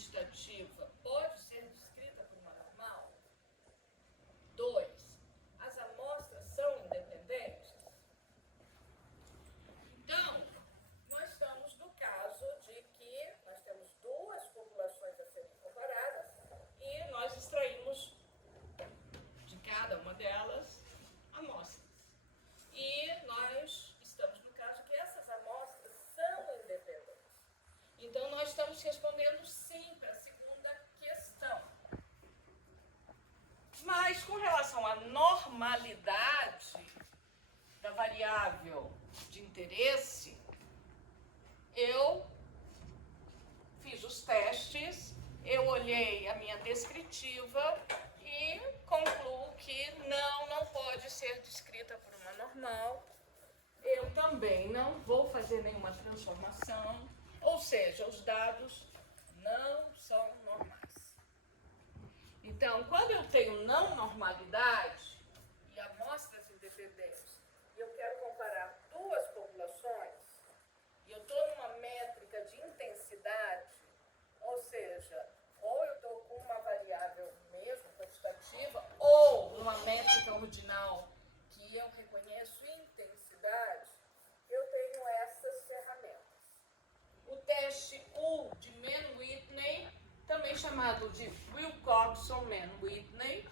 quantitativa pode ser descrita por uma normal? 2. As amostras são independentes? Então, nós estamos no caso de que nós temos duas populações a serem comparadas e nós extraímos de cada uma delas amostras. E nós estamos no caso que essas amostras são independentes. Então, nós estamos respondendo sim para a segunda questão. Mas, com relação à normalidade da variável de interesse, eu fiz os testes, eu olhei a minha descritiva e concluo que não pode ser descrita por uma normal. Eu também não vou fazer nenhuma transformação, ou seja, os dados não são normais. Então, quando eu tenho não normalidade e amostras independentes, e eu quero comparar duas populações, e eu estou numa métrica de intensidade, ou seja, ou eu estou com uma variável mesmo quantitativa, ou uma métrica ordinal que eu reconheço intensidade, eu tenho essas ferramentas. O teste U de Mann-Whitney, também chamado de Wilcoxon-Mann-Whitney,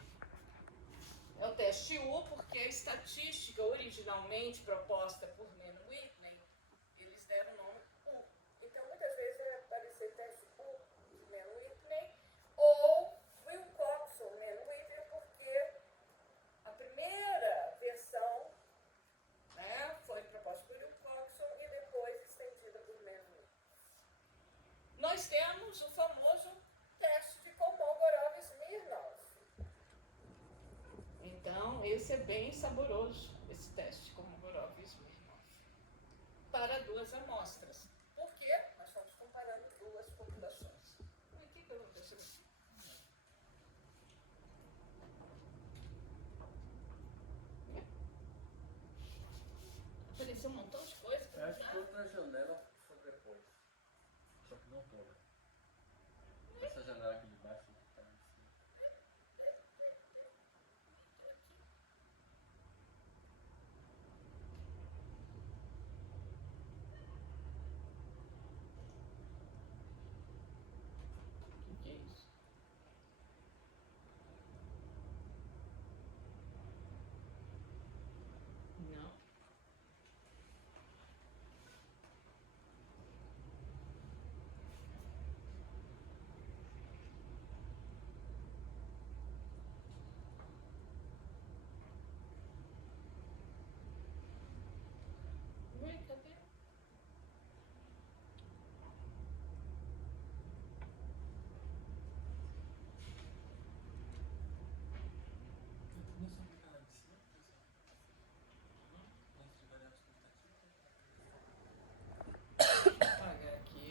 é o teste U porque a estatística originalmente proposta por Mann-Whitney, eles deram o nome U. Então, muitas vezes vai aparecer teste U de Mann-Whitney ou Wilcoxon-Mann-Whitney porque a primeira versão, né, foi proposta por Wilcoxon e depois estendida por Mann-Whitney. Nós temos o famoso teste de Kolmogorov-Smirnov. Então, esse é bem saboroso, esse teste de Kolmogorov-Smirnov, para duas amostras. Por quê? Nós estamos comparando duas populações. O que aconteceu? Apareceu um montão de coisa para acho que outra janela foi depois. Só que não toda. Essa janela aqui de baixo está em cima. O que é isso? Não. Ué, cadê? Não sabia que ela de cima, pessoal. Dentro de variáveis quantitativas. Vou apagar aqui.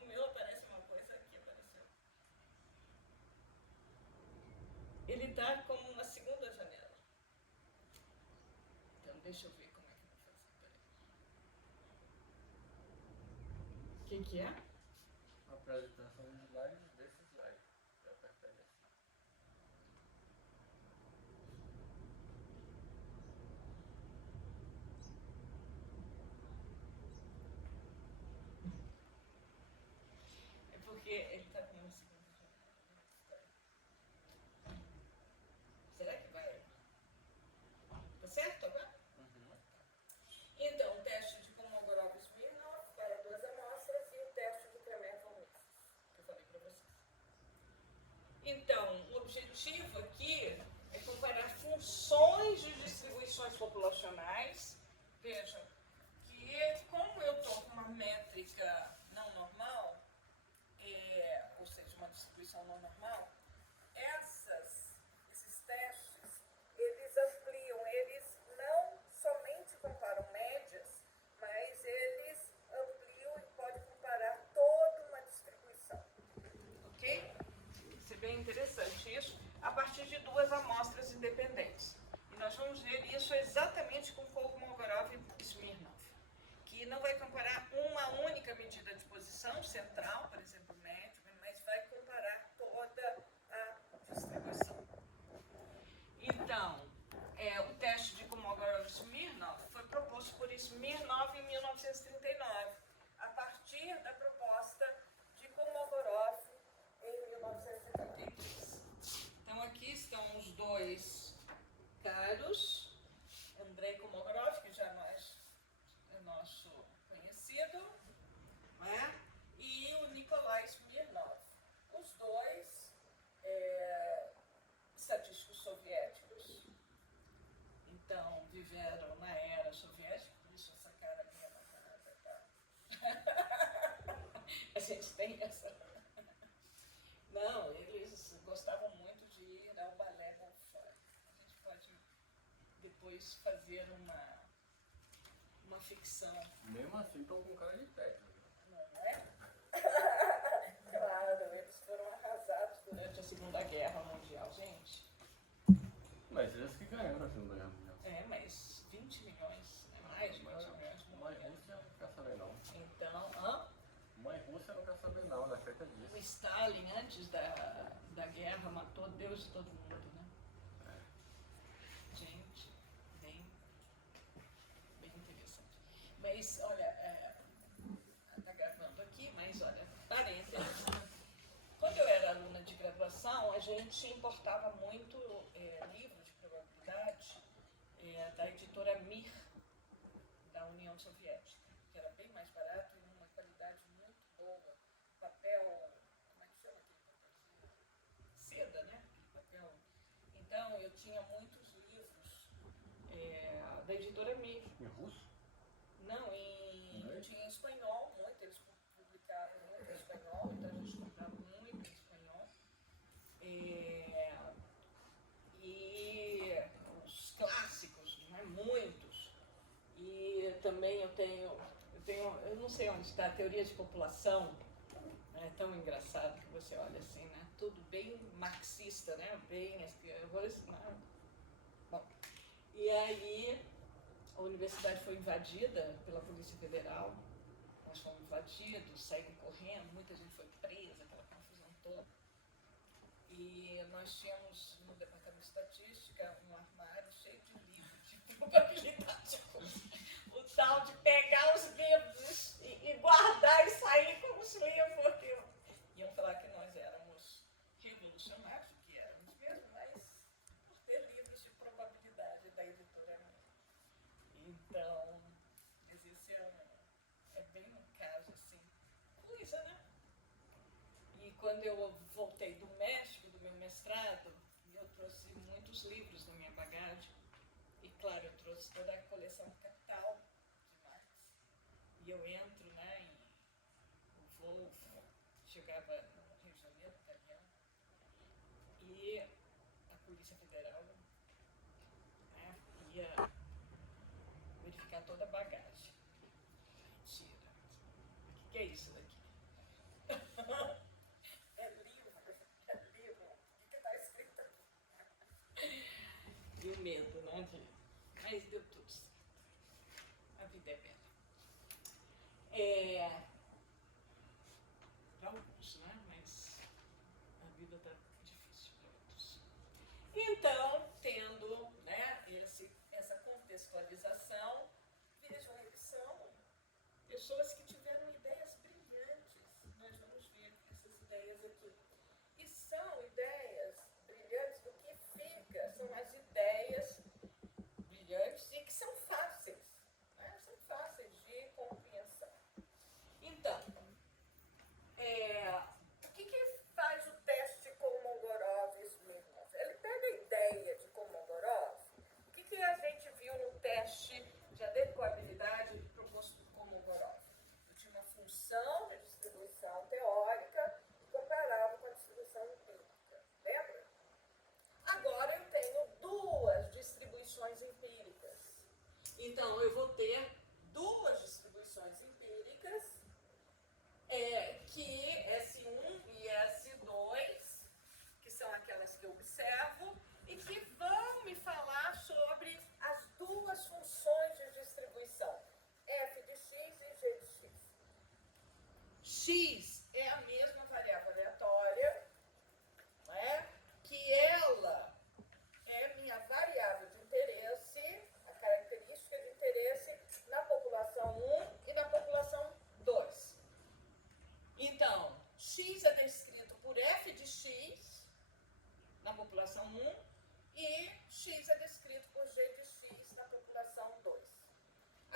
O meu aparece uma coisa, aqui apareceu. Ele está como uma segunda janela. Então, deixa eu ver como é que eu vou fazer. Peraí. O que é? A apresentação de slides desse slide. Eu apertaria assim. É porque ele está com uma segunda janela. Será que vai? Tá certo agora? Então, o teste de Kolmogorov-Smirnov para duas amostras e o teste de Kremer-Von que eu falei para vocês. Então, o objetivo aqui é comparar funções de distribuições populacionais. Vejam que, como eu estou com uma métrica não normal, ou seja, uma distribuição não normal, esses testes, eles ampliam, eles não somente comparam médias, mas eles ampliam e podem comparar toda uma distribuição. Ok? Isso é bem interessante, isso a partir de duas amostras independentes. E nós vamos ver isso exatamente com Kolmogorov e Smirnov, que não vai comparar uma única medida de posição central, por exemplo, médio, mas vai comparar toda a distribuição. Então, o teste de Kolmogorov-Smirnov foi proposto por Smirnov em 1939, a partir da proposta de Kolmogorov em 1973. Então, aqui estão os dois caros, Andrei Kolmogorov, que já é nosso conhecido, né? E o Nikolai Smirnov. Os dois estatísticos soviéticos, então viveram na era soviética, por isso essa cara minha matada, tá? A gente tem essa. Não, eles gostavam muito de ir ao balé Bolshoi. A gente pode depois fazer uma ficção. Mesmo assim, estão com cara de técnico. Não é? Claro, eles foram arrasados durante a Segunda Guerra Mundial, gente. Mas eles que ganharam a Segunda Guerra Mundial. Mas 20 milhões, mais de 20 milhões Mãe morreram. Rússia não quer saber não. Então, Mãe Rússia não quer saber não, ela acredita o disso. Stalin, antes da guerra, matou Deus e todo mundo, né? Gente, bem interessante. Mas, olha, tá gravando aqui, mas olha, parênteses. Quando eu era aluna de graduação, a gente importava muito livro de probabilidade da editora Mir, da União Soviética, que era bem mais barato e uma qualidade muito boa. Papel, como é que chama aquele papelzinho? Seda, né? Papel. Então, eu tinha muitos livros da editora Mir. Em russo? Não, eu tinha em espanhol, muito, eles publicaram muito em espanhol, então a gente comprava muito em espanhol. E os clássicos, né, muitos. E também eu não sei onde está, a teoria de população, é tão engraçado que você olha assim, né? Tudo bem marxista, né? Bem, bom, e aí a universidade foi invadida pela Polícia Federal, nós fomos invadidos, saímos correndo, muita gente foi presa, aquela confusão toda. E nós tínhamos no departamento de estatística um armário cheio de livros de probabilidade. O tal de pegar os livros e guardar e sair com os livros. Iam falar que nós éramos revolucionários, que éramos mesmo, mas por ter livros de probabilidade da editora. Então, esse é bem um caso assim, coisa, né? E quando eu voltei do México, do meu mestrado, eu trouxe muitos livros na minha bagagem. E claro, eu trouxe toda a coleção Capital de Marx. E eu entro, né, o voo chegava no Rio de Janeiro, italiano, e a Polícia Federal, né, ia verificar toda a bagagem. Mentira. O que é isso daqui? É livro. O que está escrito aqui? E o medo, né? Mas deu tudo certo. A vida é bela. Para alguns, né? Mas a vida está difícil para outros. Então, tendo, né, essa contextualização, vejam que são pessoas que tiveram ideias brilhantes. Nós vamos ver essas ideias aqui. E são ideias brilhantes do que fica, são as ideias brilhantes e que são fáceis, né? São fáceis de compreensão. Então, o que faz o teste Kolmogorov e Smirnov? Ele pega a ideia de Kolmogorov. O que a gente viu no teste de adequabilidade proposto por Kolmogorov? Eu tinha uma função de distribuição teórica e comparava com a distribuição empírica. Lembra? Agora eu tenho duas distribuições empíricas. Então, eu vou ter duas distribuições empíricas, que S1 e S2, que são aquelas que eu observo, e que vão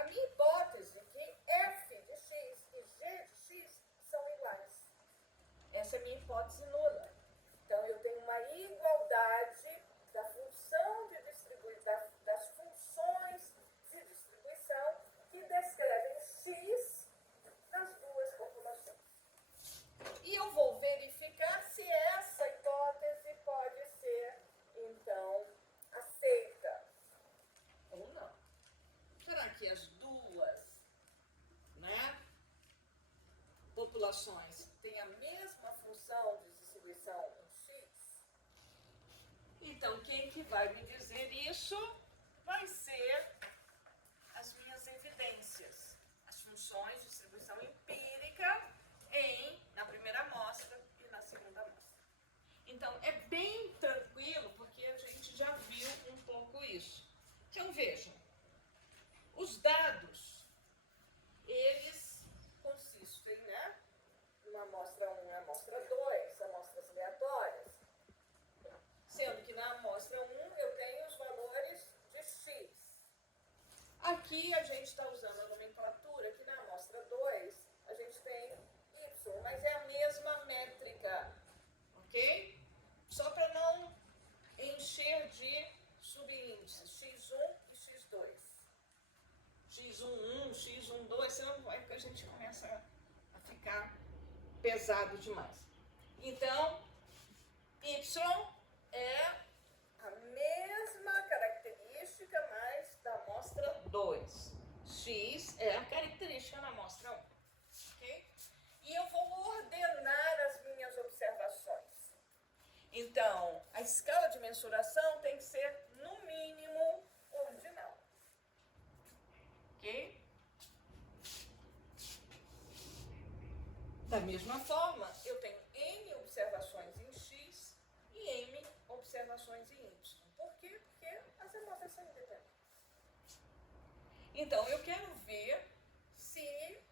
a minha hipótese é que f de x e g de x são iguais. Essa é a minha hipótese nula. Então, eu tenho uma igualdade da função de das funções de distribuição que descrevem x nas duas populações. E eu vou verificar se essa hipótese pode ser, então, aceita ou não. Será que as duas, né, populações têm a mesma função de distribuição em x? Então, quem que vai me dizer isso vai ser as minhas evidências, as funções de distribuição empírica na primeira amostra e na segunda amostra. Então, é bem tranquilo, porque a gente já viu um pouco isso. Então, vejam, os dados, eles consistem, né, numa amostra 1 amostra 2, amostras aleatórias. Sendo que na amostra 1 eu tenho os valores de x. Aqui a gente está usando a nomenclatura, que na amostra 2 a gente tem y, mas é a mesma métrica, ok? Só para não encher de subíndices, x1 e x2. x1, x12, senão vai que a gente começa a ficar pesado demais. Então, y é a mesma característica, mas da amostra 2. X é a característica na amostra 1. Ok? E eu vou ordenar as minhas observações. Então, a escala de mensuração tem que ser, no mínimo, ordinal. Ok? Da mesma forma, eu tenho N observações em X e M observações em Y. Por quê? Porque as amostras são independentes. Então, eu quero ver se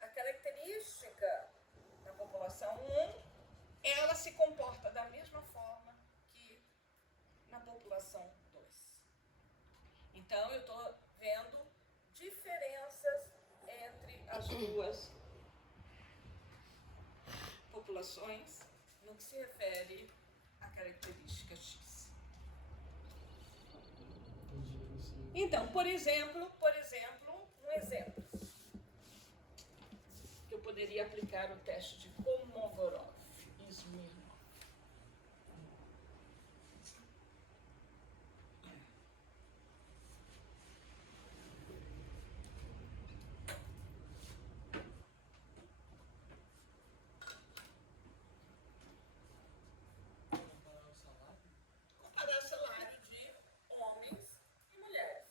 a característica da população 1, ela se comporta da mesma forma que na população 2. Então, eu estou vendo diferenças entre as duas populações no que se refere à característica X. Então, por exemplo, um exemplo que eu poderia aplicar o teste de Kolmogorov-Smirnov. Comparar o salário de homens e mulheres.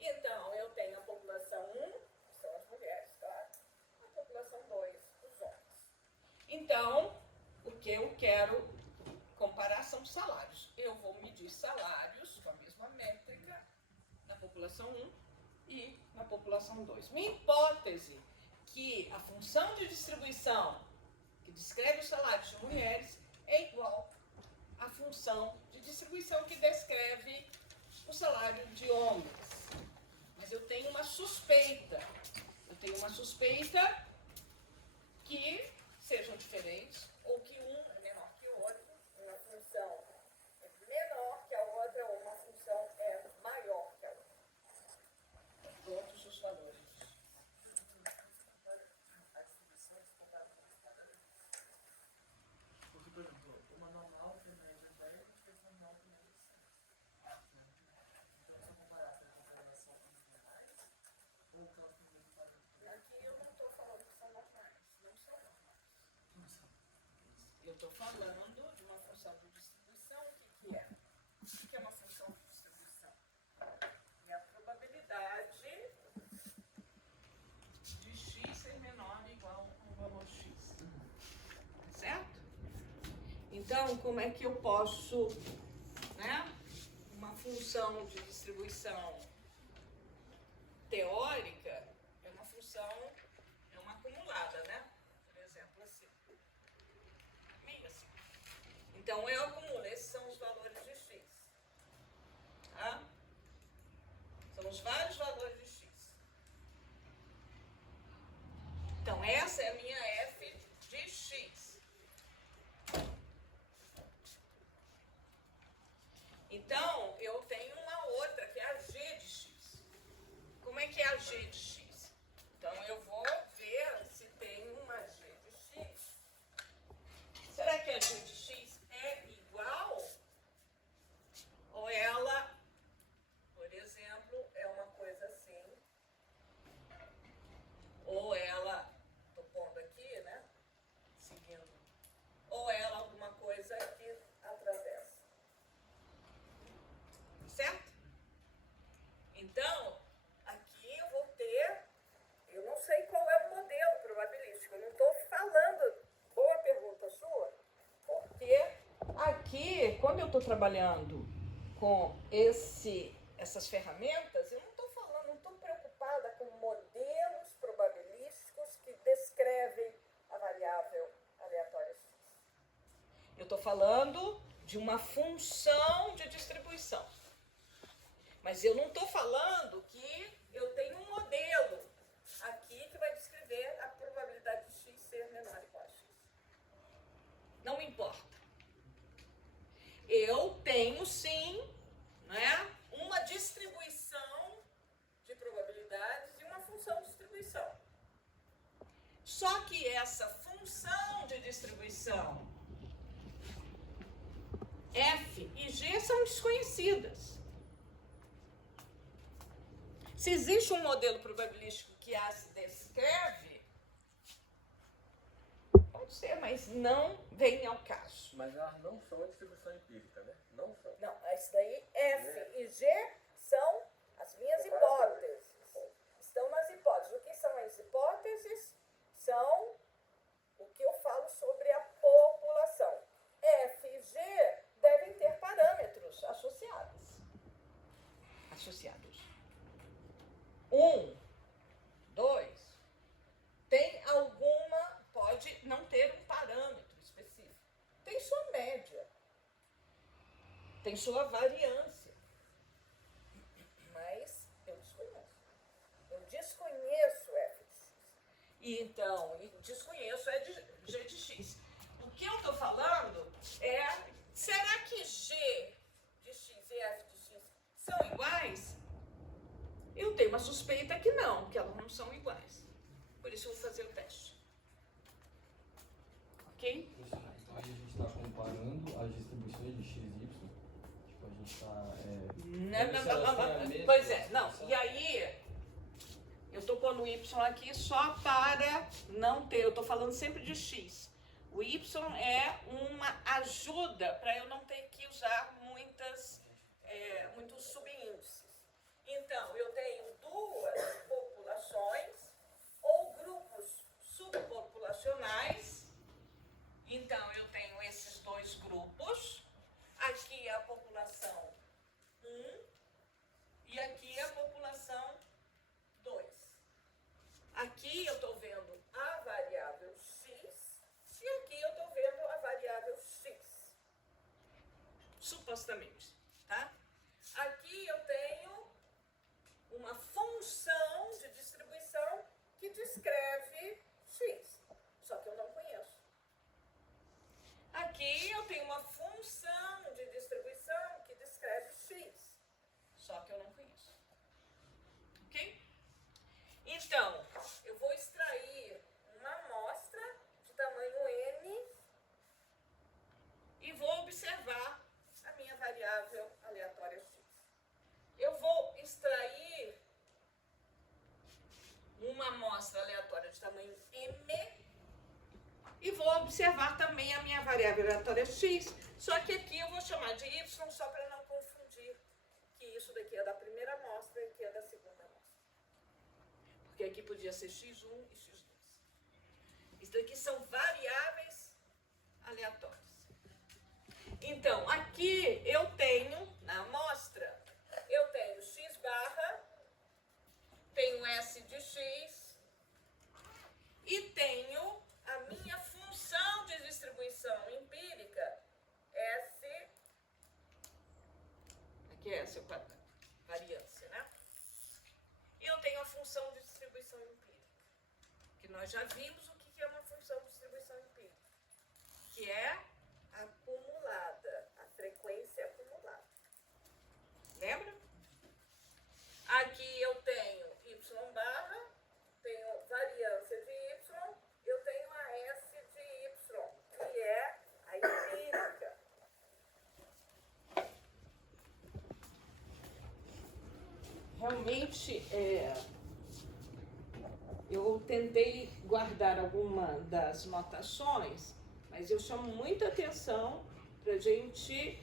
Então, eu tenho a população 1, que são as mulheres, claro, a população 2, os homens. Então, o que eu quero comparar são salários. Eu vou medir salários com a mesma métrica na população 1 e na população 2. Minha hipótese que a função de distribuição que descreve os salários de mulheres é igual à função de distribuição que descreve o salário de homens. Mas eu tenho uma suspeita. Que sejam diferentes ou que um é menor que o outro, uma função é menor que a outra ou uma função é maior que a outra. Todos os valores. Porque, por exemplo, uma normal tem média 10, outra normal tem média 100. Então, se eu comparar essa relação com os normais, ou que elas têm o mesmo padrão. Aqui eu não estou falando que são normais, não são normais. Não são. Eu estou falando de uma função de distribuição. O que é? O que é uma função de distribuição? É a probabilidade de x ser menor ou igual ao valor x. Certo? Então, como é que eu posso, né? Uma função de distribuição teórica é uma função, é uma acumulada, né? Por exemplo, assim. Meio assim. Então, eu acumulo, esses são os valores de x. Tá? São os vários valores de x. estou trabalhando com essas ferramentas, eu não estou falando, não estou preocupada com modelos probabilísticos que descrevem a variável aleatória x. Eu estou falando de uma função de distribuição. Mas eu não estou falando que eu tenho um modelo aqui que vai descrever a probabilidade de x ser menor ou igual a x. Não me importa. Eu tenho, sim, né, uma distribuição de probabilidades e uma função de distribuição. Só que essa função de distribuição f e g são desconhecidas. Se existe um modelo probabilístico que as descreve, pode ser, mas não vem ao caso. Mas elas não são a distribuição empírica, né? Não são. Não, isso daí, F e G são as minhas hipóteses. Estão nas hipóteses. O que são as hipóteses? São o que eu falo sobre a população. F e G devem ter parâmetros associados. Um, dois. Tem alguma, pode não ter um parâmetro específico. Tem sua média. Tem sua variância. Mas eu desconheço. Eu desconheço f de x. E então, desconheço é de g de x. O que eu estou falando é, será que g de x e f de x são iguais? Eu tenho uma suspeita que não, que elas não são iguais. Por isso eu vou fazer o teste. Ok? Então aí a gente está comparando as distribuições de x e y. Tipo, a gente está. Pois é, não. E aí, eu estou pondo o y aqui só para não ter. Eu estou falando sempre de x. O y é uma ajuda para eu não ter que usar muitos subíndices. Então, eu tenho duas populações ou grupos subpopulacionais. Então, eu tenho esses dois grupos. Aqui é a população 1 e aqui é a população 2. Aqui eu estou vendo a variável x e aqui eu estou vendo a variável x. Supostamente, tá? Aqui eu tenho uma função de distribuição que descreve x, só que eu não conheço. Aqui eu tenho uma função de distribuição que descreve x, só que eu não conheço. Ok? Então, eu vou extrair uma amostra de tamanho n e vou observar a minha variável aleatória x. Eu vou extrair uma amostra aleatória de tamanho m e vou observar também a minha variável aleatória x, só que aqui eu vou chamar de y só para não confundir que isso daqui é da primeira amostra e aqui é da segunda amostra. Porque aqui podia ser x1 e x2. Isso daqui são variáveis aleatórias. Então, aqui eu tenho, na amostra, eu tenho x barra, tenho s de x e tenho a minha função de distribuição empírica, s, aqui é essa variância, né? E eu tenho a função de distribuição empírica, que nós já vimos o que é uma função de distribuição empírica, que é acumulada, a frequência acumulada. Lembra? Aqui eu tenho y barra, tenho variância de y, eu tenho a s de y, que é a empírica. Realmente, eu tentei guardar alguma das notações, mas eu chamo muita atenção para a gente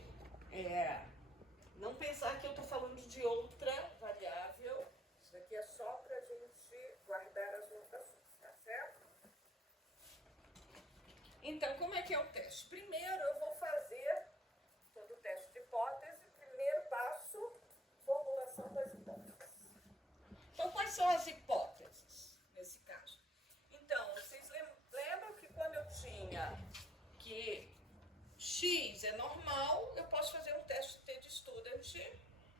não pensar que eu estou falando de outra variável. Isso daqui é só para a gente guardar as notações, tá certo? Então, como é que é o teste? Primeiro, eu vou fazer todo o teste são as hipóteses nesse caso? Então, vocês lembram que quando eu tinha que X é normal, eu posso fazer um teste de student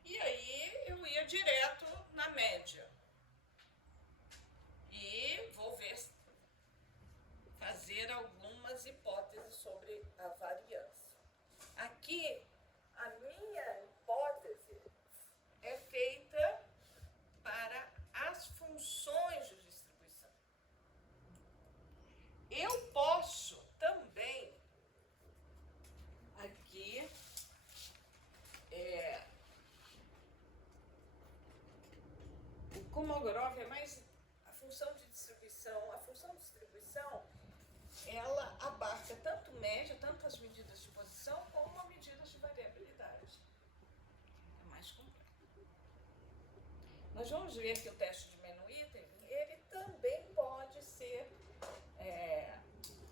e aí eu ia direto na média. E vou ver, fazer algumas hipóteses sobre a variância. Aqui, a minha hipótese é feita para as funções de distribuição. Eu posso também, aqui, o Kolmogorov é mais a função de distribuição. A função de distribuição, ela abarca tanto média, tanto as medidas de posição, como as medidas de variabilidade. É mais complexo. Nós vamos ver que o teste de Menno-Item, ele também pode ser,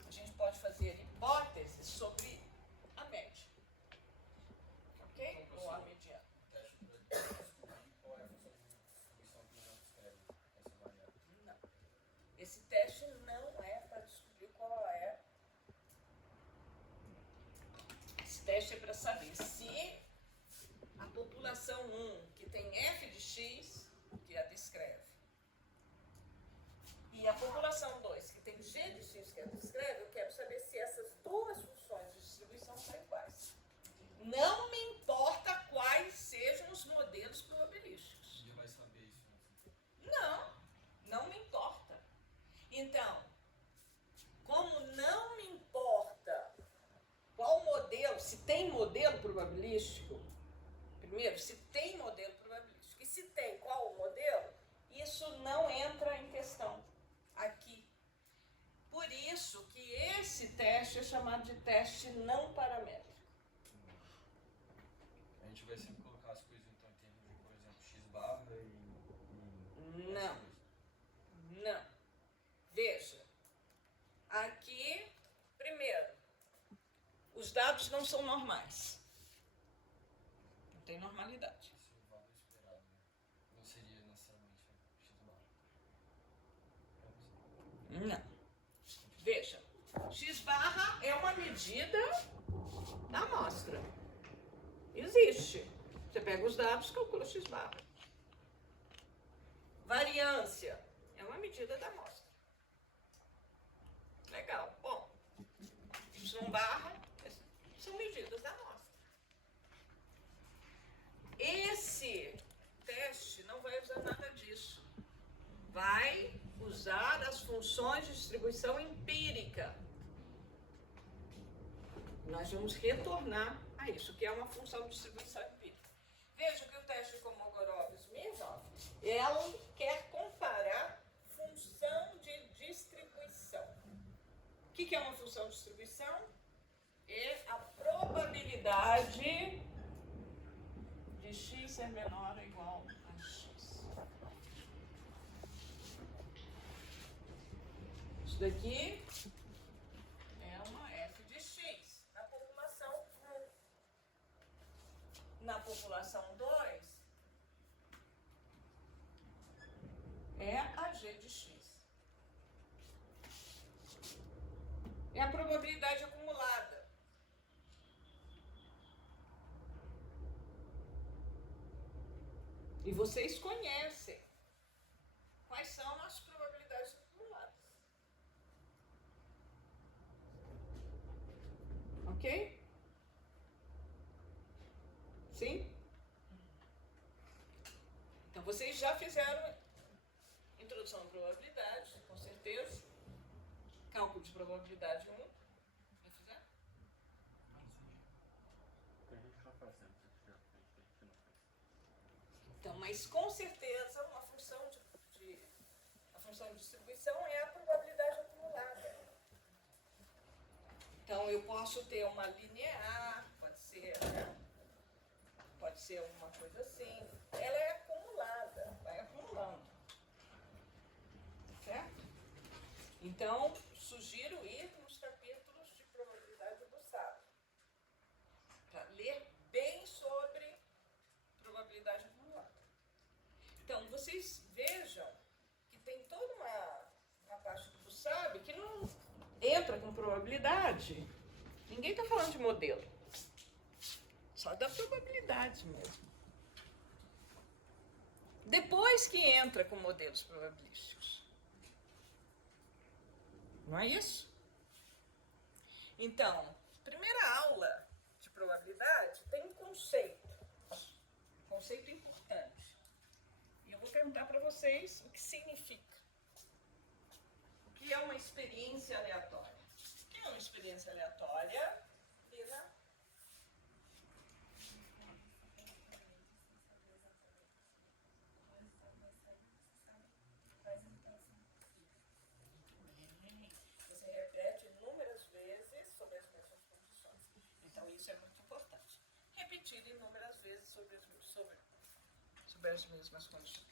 a gente pode fazer hipóteses sobre a média, ok? Ou a mediana. O teste para descobrir qual é a função de distribuição que não descreve essa variável. Não. Esse teste não é para descobrir qual é. Esse teste é para saber se a população 1, que tem f de x, que a descreve, e a população 2, que tem g de x, que a descreve, eu quero saber se essas duas funções de distribuição são iguais. Não me importa quais sejam os modelos probabilísticos. Já vai saber isso, né? Não, não me importa. Então, como não me importa qual modelo, se tem modelo probabilístico, primeiro, se tem modelo probabilístico, e se tem qual o modelo, isso não entra em questão aqui. Por isso que esse teste é chamado de teste não paramétrico. A gente vai sempre colocar as coisas então em termos de, por exemplo, x barra e Não. S2. Não. Veja, aqui, primeiro, os dados não são normais. Não tem normalidade. Esse é o valor esperado, né? Não seria necessariamente x barra. Não. Veja, x barra é uma medida da amostra. Existe. Você pega os dados, calcula x barra. Variância é uma medida da amostra. Legal. Bom, y barra são medidas da amostra. Esse teste não vai usar nada disso. Vai usar as funções de distribuição empírica. Nós vamos retornar a isso, que é uma função de distribuição empírica. Veja que o teste de Kolmogorov-Smirnov, ela quer comparar função de distribuição. O que é uma função de distribuição? É a probabilidade de x ser menor ou igual a x. Isso daqui é uma f de x na população 1. Na população 2 é a g de x. É a probabilidade acumulada. E vocês conhecem quais são as probabilidades acumuladas. Ok? Sim? Então vocês já fizeram introdução à probabilidade, com certeza. Cálculo de probabilidade 1. Já fizeram? A gente já faz sempre, a gente não faz. Então, mas com certeza a função de distribuição é a probabilidade acumulada. Então eu posso ter uma linear, pode ser, né? Pode ser alguma coisa assim. Ela é acumulada, vai acumulando. Certo? Então, sugiro ir nos capítulos de probabilidade do Sado, para ler bem sobre probabilidade acumulada. Então, vocês vejam sabe? Que não entra com probabilidade. Ninguém está falando de modelo. Só da probabilidade mesmo. Depois que entra com modelos probabilísticos. Não é isso? Então, primeira aula de probabilidade tem um conceito. Um conceito importante. E eu vou perguntar para vocês o que significa. O que é uma experiência aleatória? O que é uma experiência aleatória? Lina? Você repete inúmeras vezes sobre as mesmas condições. Então, isso é muito importante. Repetir inúmeras vezes sobre as mesmas condições.